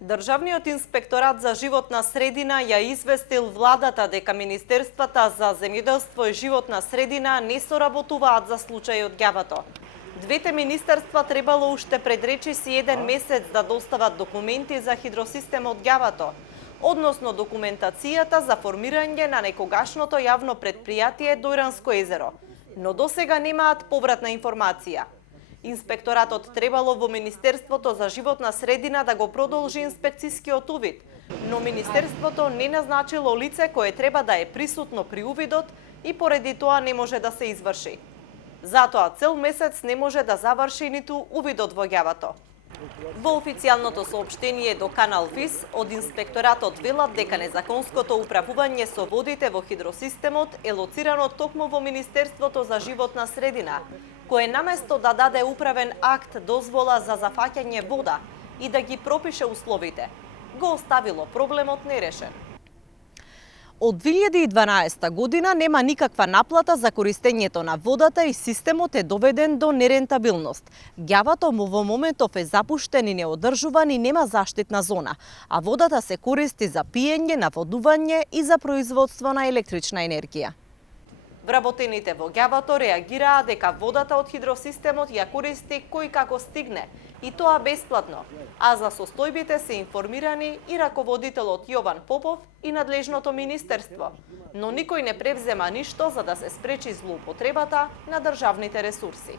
Државниот инспекторат за животна средина ја известил владата дека Министерствата за земјоделство и животна средина не соработуваат за случајот ѓавато. Двете министерства требало уште пред речиси еден месец да достават документи за хидросистемот ѓавато, односно документацијата за формирање на некогашното јавно предпријатие Дојранско езеро, но досега немаат повратна информација. Инспекторатот требало во Министерството за животна средина да го продолжи инспекцијскиот увид, но Министерството не назначило лице кое треба да е присутно при увидот и поради тоа не може да се изврши. Затоа цел месец не може да заврши ниту увидот во ѓавато. Во официјалното соопштение до Канал ФИС од инспекторатот велат дека незаконското управување со водите во хидросистемот е лоцирано токму во Министерството за животна средина, кое наместо да даде управен акт дозвола за зафаќање вода и да ги пропише условите, го оставило проблемот нерешен. Од 2012 година нема никаква наплата за користењето на водата и системот е доведен до нерентабилност. Ѓавато во моментов е запуштен и неодржуван и нема заштитна зона, а водата се користи за пиење, наводување и за производство на електрична енергија. Вработените во ѓавато реагираа дека водата од хидросистемот ја користи кој како стигне, и тоа бесплатно, а за состојбите се информирани и раководителот Јован Попов и надлежното министерство, но никој не превзема ништо за да се спречи злоупотребата на државните ресурси.